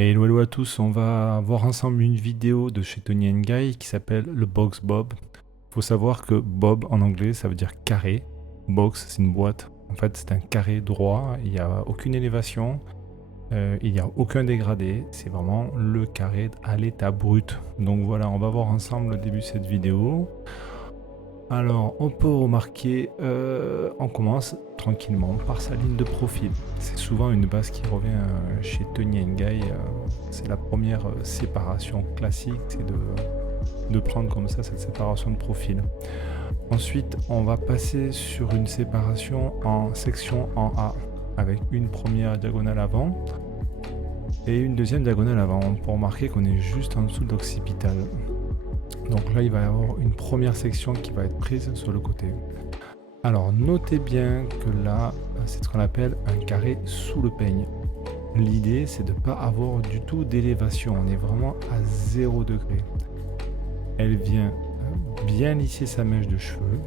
Et hello, hello à tous, on va voir ensemble une vidéo de chez Tony Guy qui s'appelle le Box Bob. Faut savoir que Bob en anglais ça veut dire carré, box c'est une boîte. En fait c'est un carré droit, il n'y a aucune élévation, il n'y a aucun dégradé, c'est vraiment le carré à l'état brut. Donc voilà, on va voir ensemble le début de cette vidéo. Alors, on peut remarquer, on commence tranquillement par sa ligne de profil. C'est souvent une base qui revient chez Tony Guy. C'est la première séparation classique, c'est de prendre comme ça cette séparation de profil. Ensuite, on va passer sur une séparation en section en A, avec une première diagonale avant et une deuxième diagonale avant. On peut remarquer qu'on est juste en dessous de l'occipital. Donc là, il va y avoir une première section qui va être prise sur le côté. Alors, notez bien que là, c'est ce qu'on appelle un carré sous le peigne. L'idée, c'est de ne pas avoir du tout d'élévation. On est vraiment à 0 degré. Elle vient bien lisser sa mèche de cheveux.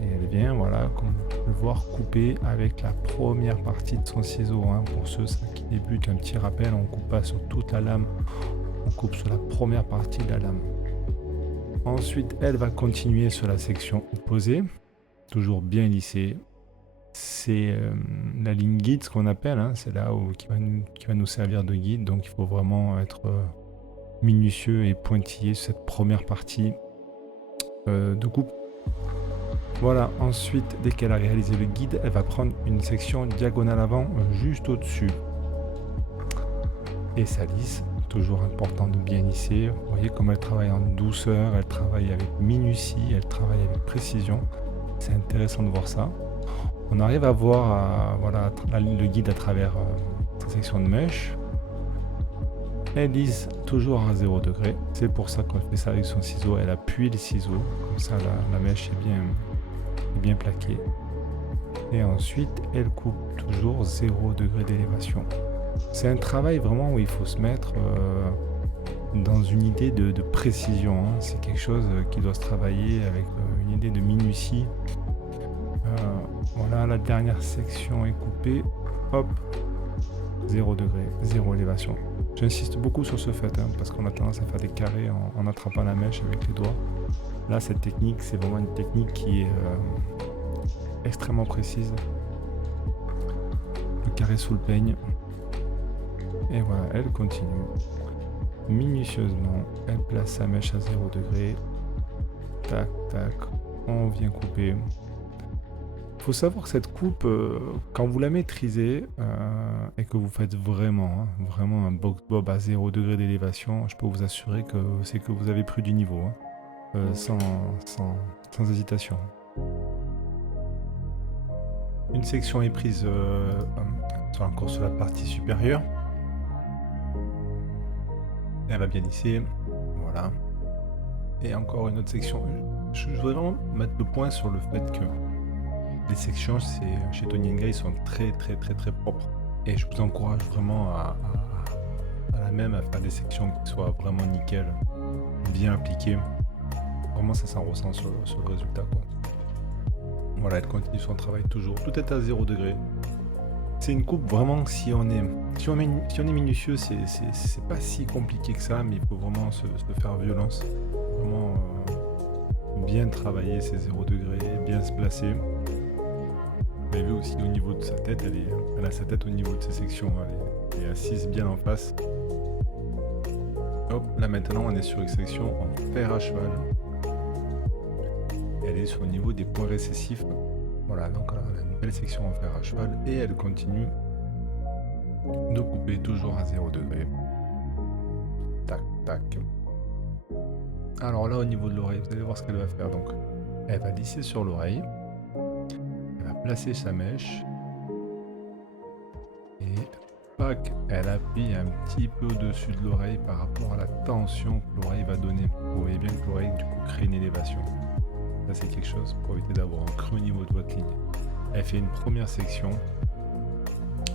Et elle vient, voilà, comme vous pouvez le voir, couper avec la première partie de son ciseau. Pour ceux qui débutent, un petit rappel, on ne coupe pas sur toute la lame. On coupe sur la première partie de la lame. Ensuite, elle va continuer sur la section opposée, toujours bien lissée. C'est la ligne guide, ce qu'on appelle, c'est là qui va nous servir de guide. Donc il faut vraiment être minutieux et pointillé sur cette première partie de coupe. Voilà, ensuite, dès qu'elle a réalisé le guide, elle va prendre une section diagonale avant, juste au-dessus. Et ça lisse. Toujours important de bien lisser. Vous voyez comme elle travaille en douceur, elle travaille avec minutie, elle travaille avec précision. C'est intéressant de voir ça. On arrive à voir voilà, le guide à travers sa section de mèche. Elle lisse toujours à 0 degré. C'est pour ça qu'on fait ça avec son ciseau. Elle appuie le ciseau. Comme ça, la mèche est bien plaquée. Et ensuite, elle coupe toujours 0 degré d'élévation. C'est un travail vraiment où il faut se mettre dans une idée de précision. C'est quelque chose qui doit se travailler avec une idée de minutie. Voilà, la dernière section est coupée. Hop, 0 degré, 0 élévation. J'insiste beaucoup sur ce fait, parce qu'on a tendance à faire des carrés en attrapant la mèche avec les doigts. Là, cette technique, c'est vraiment une technique qui est extrêmement précise. Le carré sous le peigne. Et voilà, elle continue minutieusement, elle place sa mèche à 0 degré, tac tac, on vient couper. Faut savoir que cette coupe, quand vous la maîtrisez et que vous faites vraiment un box bob à 0 degré d'élévation, je peux vous assurer que c'est que vous avez pris du niveau, sans hésitation. Une section est prise encore sur la partie supérieure. Elle va bien lisser, voilà. Et encore une autre section. Je voudrais vraiment mettre le point sur le fait que les sections chez Tony Guy sont très propres. Et je vous encourage vraiment à faire des sections qui soient vraiment nickel, bien appliquées. Vraiment ça s'en ressent sur le résultat, quoi. Voilà, elle continue son travail toujours. Tout est à 0 degré. C'est une coupe vraiment, si on est minutieux, c'est pas si compliqué que ça, mais il faut vraiment se faire violence. Vraiment bien travailler ces 0 degrés, bien se placer. Vous avez vu aussi au niveau de sa tête, elle a sa tête au niveau de ses sections, elle est assise bien en face. Hop, là maintenant on est sur une section en fer à cheval. Elle est sur le niveau des points récessifs. Voilà, donc là, on a une belle section en fer à cheval et elle continue de couper toujours à 0 degré. Tac, tac. Alors là, au niveau de l'oreille, vous allez voir ce qu'elle va faire. Donc, elle va lisser sur l'oreille. Elle va placer sa mèche. Et, pac, elle appuie un petit peu au-dessus de l'oreille par rapport à la tension que l'oreille va donner. Vous voyez bien que l'oreille, du coup, crée une élévation. Ça, c'est quelque chose pour éviter d'avoir un creux au niveau de votre ligne. Elle fait une première section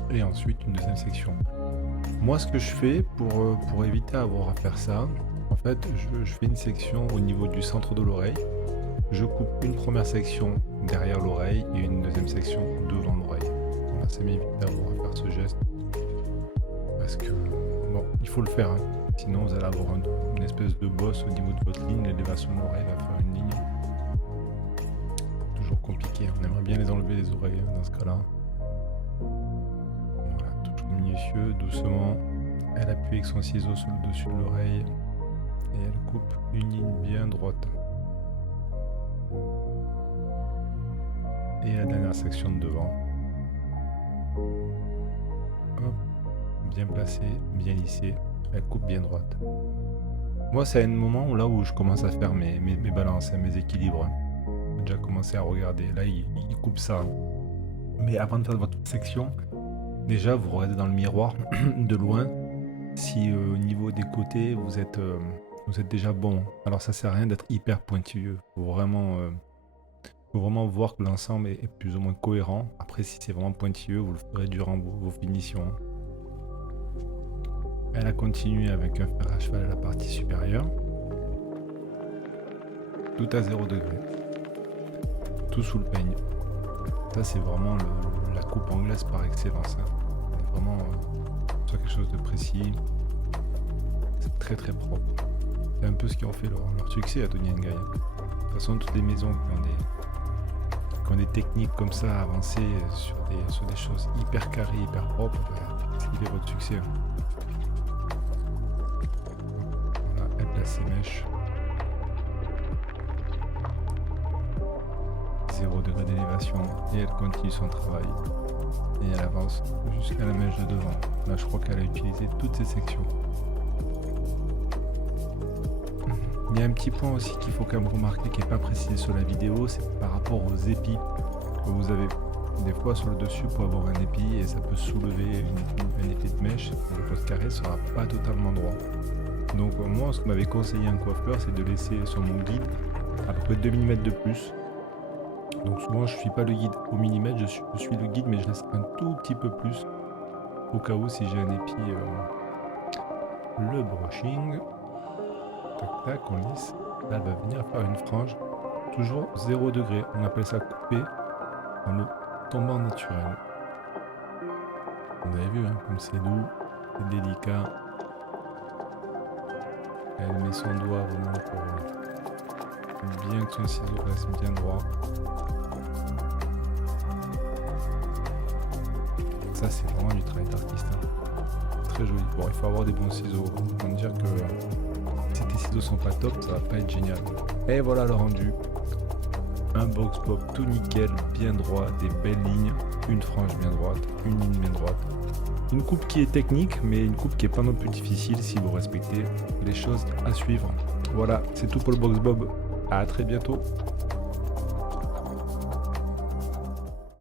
et ensuite une deuxième section. Moi, ce que je fais pour éviter d'avoir à faire ça, en fait, je fais une section au niveau du centre de l'oreille. Je coupe une première section derrière l'oreille et une deuxième section devant l'oreille. Voilà, ça m'évite d'avoir à faire ce geste. Parce que, bon, il faut le faire, hein. Sinon vous allez avoir une espèce de bosse au niveau de votre ligne, l'élévation de l'oreille va faire une ligne. Toujours compliqué, on aimerait bien les enlever les oreilles hein, dans ce cas-là. Voilà, toujours minutieux, doucement. Elle appuie avec son ciseau sur le dessus de l'oreille et elle coupe une ligne bien droite. Et la dernière section de devant. Hop, bien placé, bien lissé, elle coupe bien droite. Moi, c'est à un moment où, là où je commence à faire mes balances, hein, mes équilibres. J'ai déjà commencé à regarder. Là, il coupe ça. Mais avant de faire votre section, déjà, vous regardez dans le miroir de loin si au niveau des côtés, vous êtes déjà bon. Alors, ça sert à rien d'être hyper pointilleux. Faut vraiment voir que l'ensemble est plus ou moins cohérent. Après, si c'est vraiment pointilleux, vous le ferez durant vos finitions. Elle a continué avec un fer à cheval à la partie supérieure. Tout à 0 degré. Tout sous le peigne. Ça, c'est vraiment la coupe anglaise par excellence. Hein. On est vraiment sur quelque chose de précis. C'est très très propre. C'est un peu ce qui ont fait leur succès à Tony & Guy. De toute façon, toutes les maisons qui ont des techniques comme ça avancées sur des choses hyper carrées, hyper propres, c'est ce qui fait votre succès. Hein. Voilà, elle place ses mèches. 0 degré d'élévation et elle continue son travail. Et elle avance jusqu'à la mèche de devant. Là, je crois qu'elle a utilisé toutes ses sections. Il y a un petit point aussi qu'il faut quand même remarquer qui n'est pas précisé sur la vidéo, c'est par rapport aux épis que vous avez des fois sur le dessus pour avoir un épi et ça peut soulever un épis de mèche et votre carré ne sera pas totalement droit. Donc moi, ce que m'avait conseillé un coiffeur, c'est de laisser sur mon guide à peu près 2 mm de plus. Donc souvent je ne suis pas le guide au millimètre, je suis le guide mais je laisse un tout petit peu plus au cas où si j'ai un épi. Le brushing. Tac tac, on lisse. Là, elle va venir faire une frange. Toujours 0 degré. On appelle ça couper dans le tombant naturel. Vous avez vu, hein, comme c'est doux, c'est délicat. Elle met son doigt vraiment pour bien que son ciseau reste bien droit. Ça, c'est vraiment du travail d'artiste. Hein. Très joli. Bon, il faut avoir des bons ciseaux. On va dire que si tes ciseaux sont pas top, ça va pas être génial. Et voilà le rendu. Un box pop tout nickel, bien droit, des belles lignes, une frange bien droite, une ligne bien droite. Une coupe qui est technique, mais une coupe qui est pas non plus difficile si vous respectez les choses à suivre. Voilà, c'est tout pour le box bob. À très bientôt.